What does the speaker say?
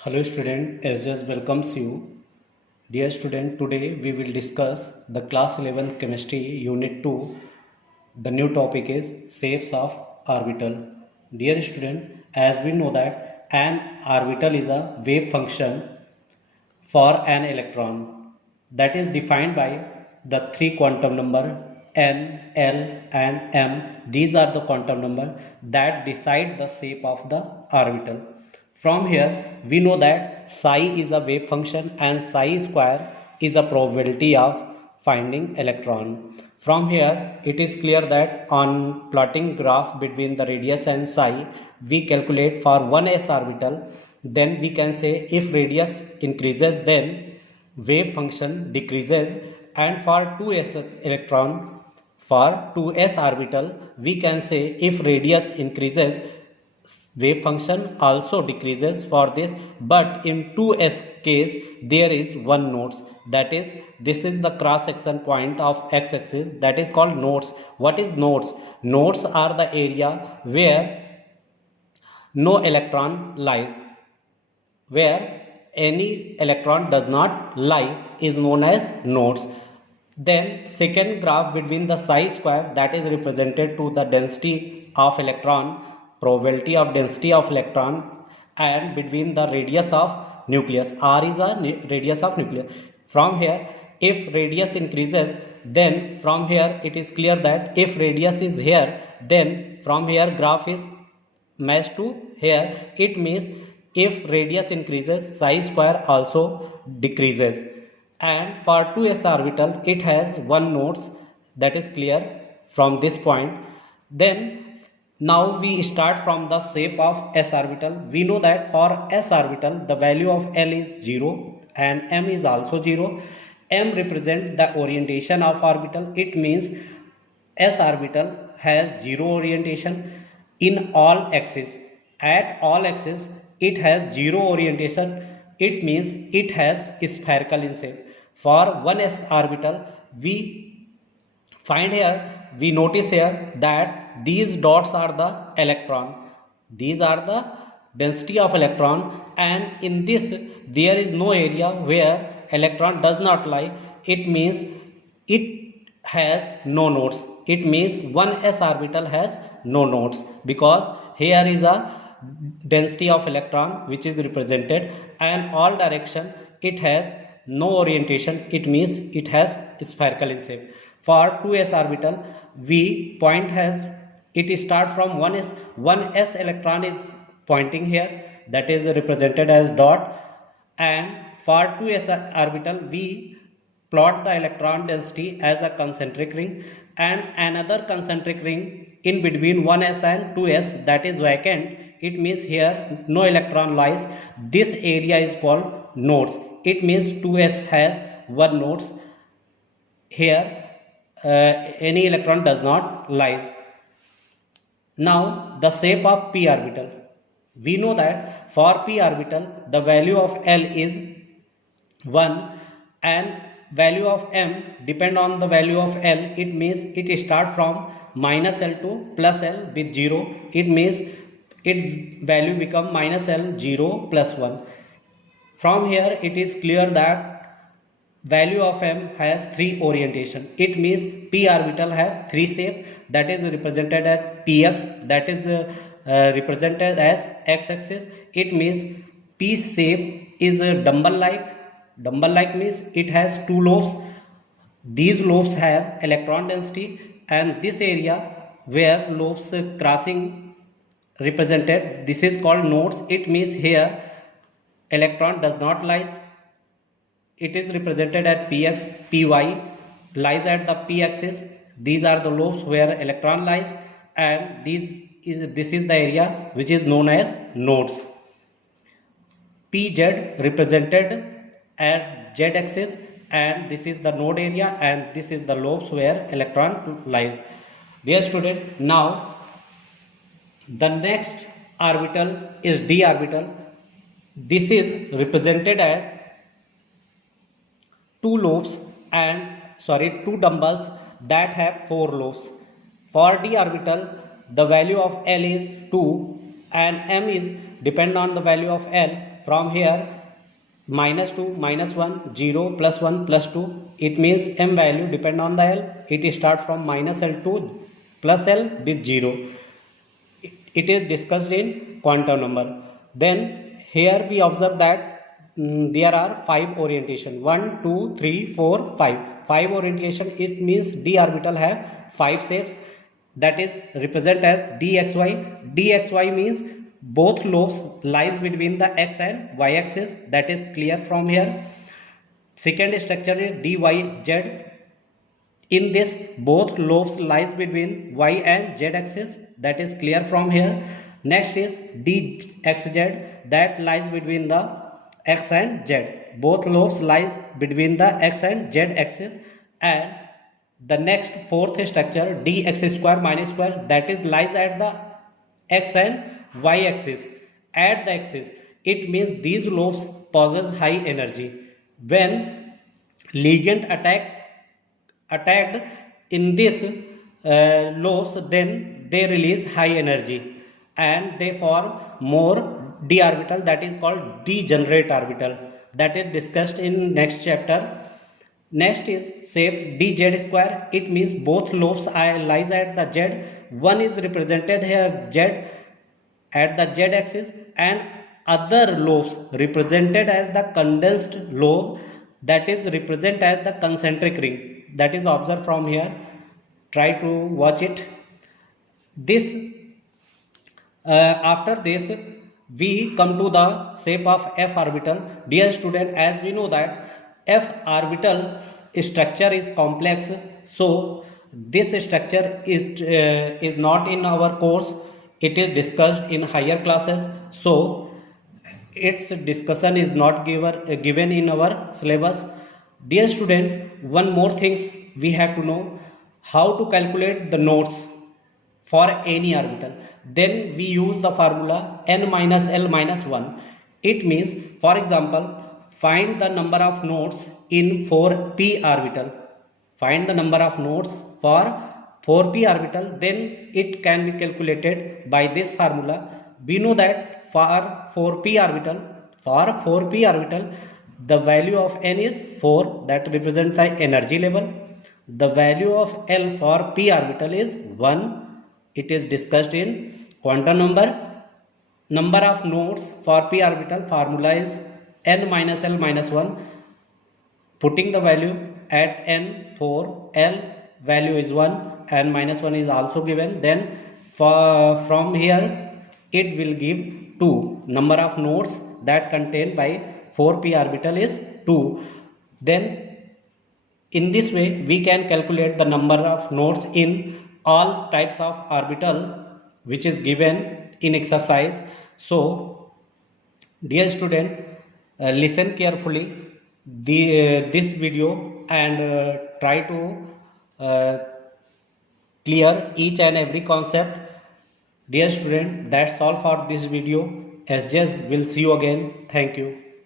Hello student, SJS welcomes you. Dear student, today we will discuss the class 11 chemistry unit 2. The new topic is shapes of orbital. Dear student, as we know that an orbital is a wave function for an electron that is defined by the three quantum number n, l and m. These are the quantum number that decide the shape of the orbital. From here we know that psi is a wave function and psi square is a probability of finding electron. From here it is clear that on plotting graph between the radius and psi, we calculate for 1s orbital. Then we can say if radius increases then wave function decreases, and for 2s electron, for 2s orbital, we can say if radius increases wave function also decreases for this, but in 2s case there is one nodes, that is this is the cross section point of x-axis, that is called nodes. What is nodes? Nodes are the area where no electron lies. Where any electron does not lie is known as nodes. Then second graph between the psi square, that is represented to the density of electron, probability of density of electron, and between the radius of nucleus. R is a radius of nucleus. From here if radius increases, then from here it is clear that if radius is here, then from here graph is matched to here. It means if radius increases, psi square also decreases. And for 2s orbital it has one nodes, that is clear from this point. Then now we start from the shape of s orbital. We know that for s orbital the value of L is 0 and m is also 0. M represents the orientation of orbital. It means s orbital has 0 orientation in all axes. At all axes it has 0 orientation. It means it has spherical in shape. For 1s orbital we find here, we notice here that these dots are the electron. These are the density of electron, and in this there is no area where electron does not lie. It means it has no nodes. It means 1s orbital has no nodes, because here is a density of electron which is represented, and all direction it has no orientation. It means it has spherical in shape. For 2s orbital we point has, it start from 1s electron is pointing here, that is represented as dot. And for 2s orbital we plot the electron density as a concentric ring, and another concentric ring in between 1s and 2s, that is vacant. It means here no electron lies. This area is called nodes. It means 2s has one nodes. Here any electron does not lies. Now the shape of p orbital. We know that for p orbital the value of L is 1 and value of m depend on the value of L. It means it start from minus L to plus L with 0. It means it value become minus L 0 plus 1. From here it is clear that value of m has 3 orientation. It means p orbital has 3 shape, that is represented as px, that is represented as x-axis. It means p shape is dumbbell like. Dumbbell like means it has 2 lobes. These lobes have electron density, and this area where lobes crossing represented, this is called nodes. It means here electron does not lies. It is represented as px. Py lies at the p axis. These are the lobes where electron lies, and this is the area which is known as nodes. Pz represented at z axis, and this is the node area, and this is the lobes where electron lies. Dear student, now the next orbital is d orbital. This is represented as two dumbbells that have 4 lobes. For d orbital the value of L is 2 and m is depend on the value of L. from here -2, -1, 0, +1, +2, it means m value depend on the L. It start from -L to +L with 0. It is discussed in quantum number. Then here we observe that there are 5 orientation, 1, 2, 3, 4, 5. 5 orientation, it means d orbital have 5 shapes, that is represent as dxy. Dxy means both lobes lies between the x and y axis, that is clear from here. Second structure is dyz. In this, both lobes lies between y and z axis, that is clear from here. Next is dxz, that lies between the x and z. Both lobes lie between the x and z axis. And the next fourth structure dx square minus square, that is lies at the x and y axis. At the axis, it means these lobes possess high energy. When ligand attacked in this lobes, then they release high energy and they form more d orbital, that is called degenerate orbital, that is discussed in next chapter. Next is shape dz square. It means both lobes lies at the z. One is represented here z at the z axis and other lobes represented as the condensed lobe, that is represent as the concentric ring, that is observed from here. Try to watch it. This after this we come to the shape of f orbital. Dear student, as we know that f orbital structure is complex, so this structure is not in our course. It is discussed in higher classes, so its discussion is not given in our syllabus. Dear student, one more things we have to know: how to calculate the nodes for any orbital. Then we use the formula n minus l minus 1. It means, for example, find the number of nodes in 4p orbital. Find the number of nodes for 4p orbital, then it can be calculated by this formula. We know that for 4p orbital, the value of n is 4, that represents the energy level. The value of L for p orbital is 1. It is discussed in quantum number. Number of nodes for p orbital formula is n minus l minus 1. Putting the value at n for L, value is 1 and minus 1 is also given. Then from here it will give 2. Number of nodes that contained by 4p orbital is 2. Then in this way we can calculate the number of nodes in all types of orbital which is given in exercise. So dear student, listen carefully this video and try to clear each and every concept. Dear student, that's all for this video. SJS will see you again. Thank you.